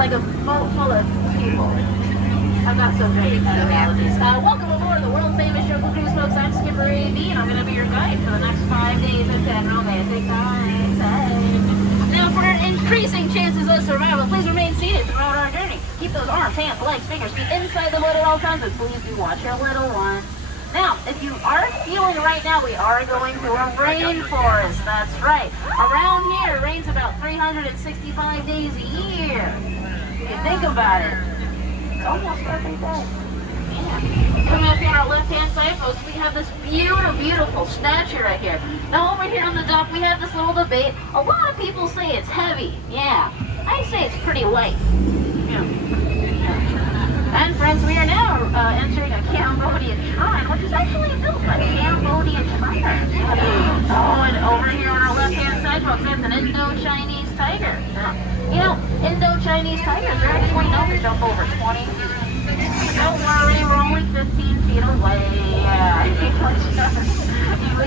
like a boat full of people. I'm not so great at analogies. Welcome aboard the world famous Jungle Cruise, folks. I'm Skipper A.B. and I'm going to be your guide for the next 5 days of 10 romantic nights. Now, for increasing chances of survival, please remain seated throughout our journey. Keep those arms, hands, legs, fingers, feet inside the boat at all times, and please do watch your little one. Now, if you are feeling right now, we are going to a rainforest. That's right. Around here, it rains about 365 days a year. If you think about it, it's almost every day. Yeah. Coming up here on our left-hand side, folks, we have this beautiful statue right here. Now, over here on the dock, we have this little debate. A lot of people say it's heavy. Yeah, I say it's pretty light. Yeah. And friends, we are now entering a Cambodian shrine, which is actually built by Cambodian China. Oh, and over here on our left-hand side, folks, that's an Indo-Chinese tiger. You know, Indo-Chinese tigers are actually known to jump over 20 feet. Don't worry, we're only 15 feet away. Yeah, he would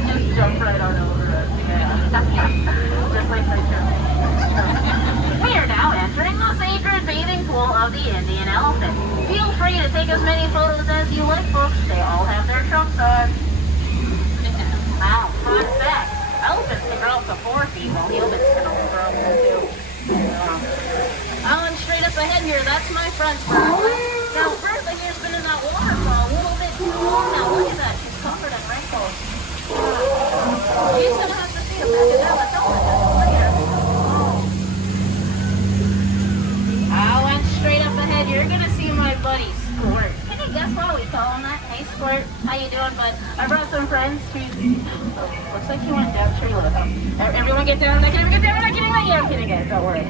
just jump right on over us. Yeah, just like picture. We are now entering the sacred bathing pool of the Indian elephant. Feel free to take as many photos as you like, folks. They all have their trunks on. Now, fun fact, elephants can grow up to 4 feet, while humans can only grow up to 2. Oh, and straight up ahead here, that's my front Bertha. Now, Bertha here's been in that waterfall a little bit too long now. Look at that, she's covered in wrinkles. She's gonna have to see a academic elephant later. Oh, and straight up ahead, you're gonna see my buddy Squirt. Can you guess why we call him that? Hey Squirt, how you doing, bud? I brought some friends to... Oh, looks like you went down tree lip. Everyone get down, we're not kidding, get down, we're not kidding, yeah, I'm kidding, guys, don't worry.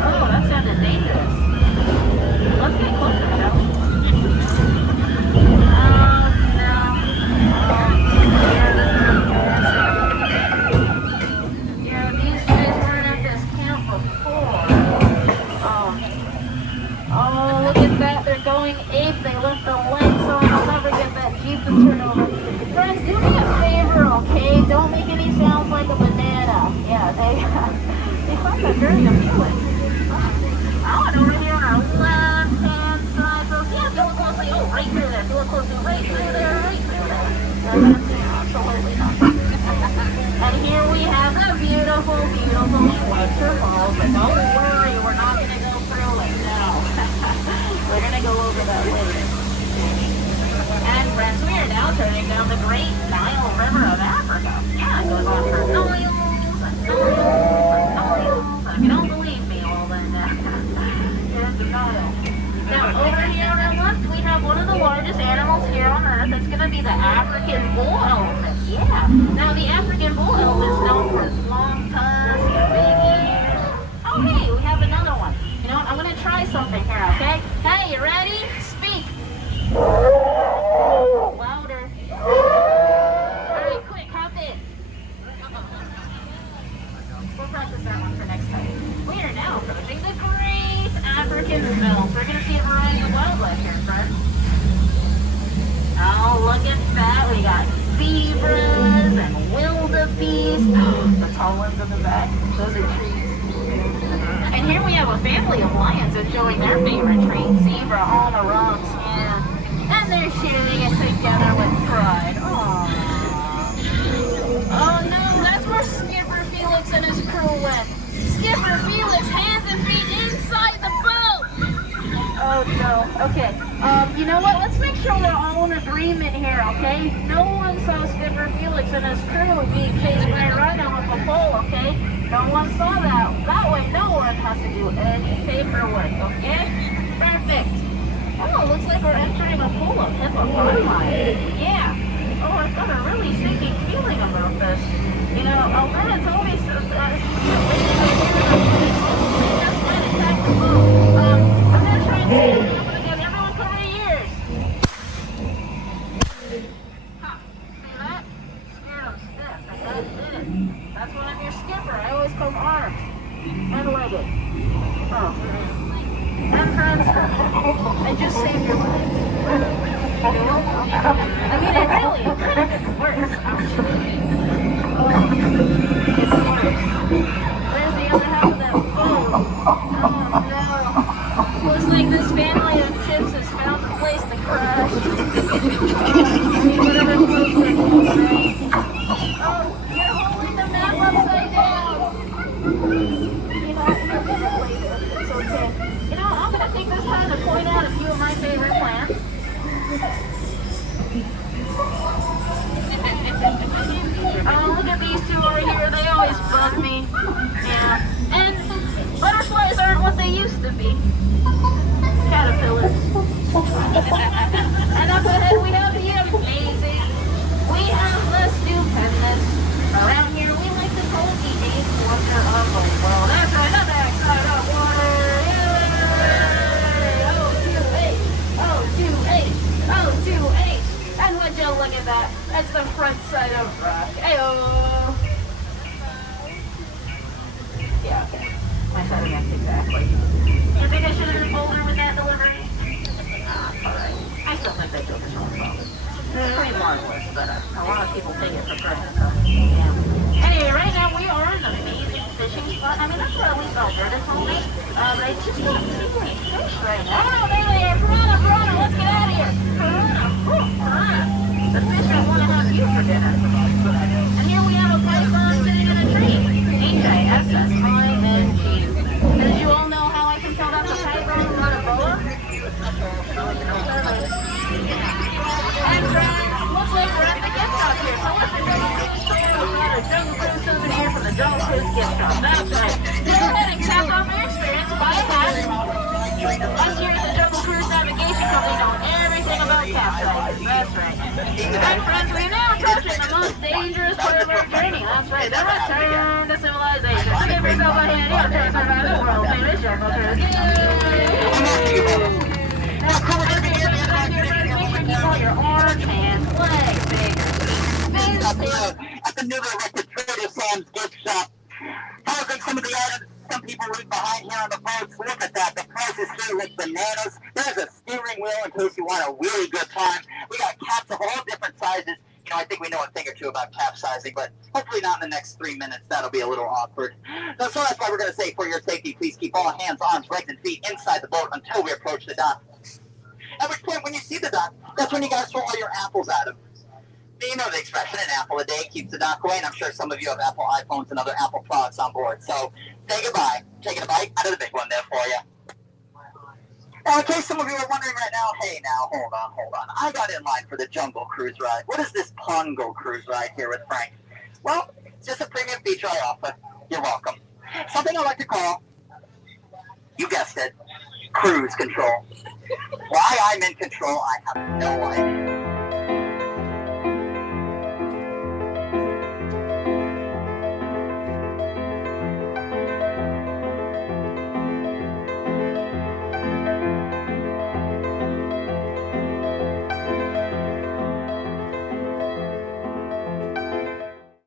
Oh, that sounded dangerous. Let's get closer, shall we? Oh, look at that. They're going ape. They left the lights on. I'll never get that Jeep to turn over. Friends, do me a favor, okay? Don't make any sounds like a banana. Yeah, they find that very appealing. Oh, and over here on our left-hand side, folks. Yeah, feel closely. Oh, right through there. Feel closely. Right through there. Right through there. Absolutely not. And here we have the beautiful Schweitzer Falls. But don't worry, we're not going to go through it now. We're going to go over that later. And friends, we are now turning down the Great Nile River of Africa. Yeah, it goes on for miles and miles. If you don't believe me, well then, here's the Nile. Now, over here on our left, we have one of the largest animals here on Earth. It's going to be the African bull elephant. Yeah. Now, the African bull elephant is known for its long tusks and big ears. Oh, hey, we have another one. You know what? I'm going to try something here, okay? Hey, you ready? Speak. Louder. All right, quick, hop in. We'll practice that one for next time. We are now approaching the Great African Veld. We're going to see a variety of wildlife here, friends. Oh, look at that. We got zebras and wildebeest. The tall ones in the back. Those are trees. And here we have a family of lions enjoying their favorite treat, zebra on the rocks. Yeah. And they're sharing it together with pride. Aww. Oh no, that's where Skipper Felix and his crew went. Skipper Felix, hands and feet inside the boat! Oh no, okay. You know what? Let's make sure we're all in agreement here, okay? No one saw Skipper Felix and his crew being chased by a rhino with a pole, okay? No one saw that. That way, no one has to do any paperwork, okay? Perfect. Oh, looks like we're entering a pool of hippopotami. Yeah. Oh, I've got a really sinking feeling about this. You know, Alberta told me so. Just might attack the boat. I'm gonna try and see it happen again. Everyone cover your ears. Ha! See that? Scared them stiff. I had to did it. That's when I'm your skipper. I always come armed and legged. Oh. And friends, I just saved your lives. I mean, it really works, actually. Where's the other half of that boat? Oh no. Looks like this family of chips has found a place to crash. Whatever place they're in, right? Oh, you're holding the map upside down. You know, it's okay. You know, I'm gonna take this time to point out a few of my favorite plants. Look at these two over here. They always bug me. Yeah. And butterflies aren't what they used to be. Caterpillars. And up ahead we have the amazing. We have the stupendous. Around here we like to call the eighth wonder of the world. That's right, the backside of water. Yay! Oh, 2-8. And would you look at that? That's the front side of rock. Ayo! Yeah, okay. My settings exactly. You think I should have been bolder with that delivery? Alright. I still think they took this wrong phone. It's pretty marvelous, but a lot of people take it for granted, so yeah. Anyway, right now we are in an amazing fishing spot. I mean, that's where at least Alberta told me. But I just don't see any fish right now. Oh, there they are! Piranha! Let's get out of here! Piranha! The fish that want to have you for dinner. And here we have a python sitting in a tree. H-I-S-S-I-N-G. Did you all know how I can tell that's a python and not a boa? And looks like we're at the gift shop here. So what's the Jungle Cruise store? We got a Jungle Cruise souvenir from the Jungle Cruise gift shop. That's right. Go ahead and cap off your experience. Buy a hat. Us here at the Jungle Cruise Navigation Company know everything about capsizing. That's right. And friends, we are now approaching the most dangerous part of our journey. That's right. The return to civilization. So give yourself a hand. You're going to survive the world famous Jungle Cruise. Yay! Now, come on, make sure you pull your arms, hands, legs, fingers. At the newly erected Trader Sam's gift shop. Housing some of the items some people leave behind here on the boats. Look at that. The prices here look bananas. There's a steering wheel in case you want a really good time. We got caps of all different sizes. You know, I think we know a thing or two about capsizing, but hopefully not in the next 3 minutes. That'll be a little awkward. So that's why we're going to say, for your safety, please keep all hands, arms, legs, and feet inside the boat until we approach the dock. At which point, when you see the dock, that's when you got to throw all your apples at them. You know the expression, an apple a day keeps the dock away, and I'm sure some of you have Apple iPhones and other Apple products on board. So say goodbye. Taking a bite out of the big one there for you. Now, in case some of you are wondering right now, hey now, hold on. I got in line for the Jungle Cruise ride. What is this Pongo Cruise ride here with Frank? Well, it's just a premium feature I offer. You're welcome. Something I like to call, you guessed it, cruise control. Why I'm in control, I have no idea.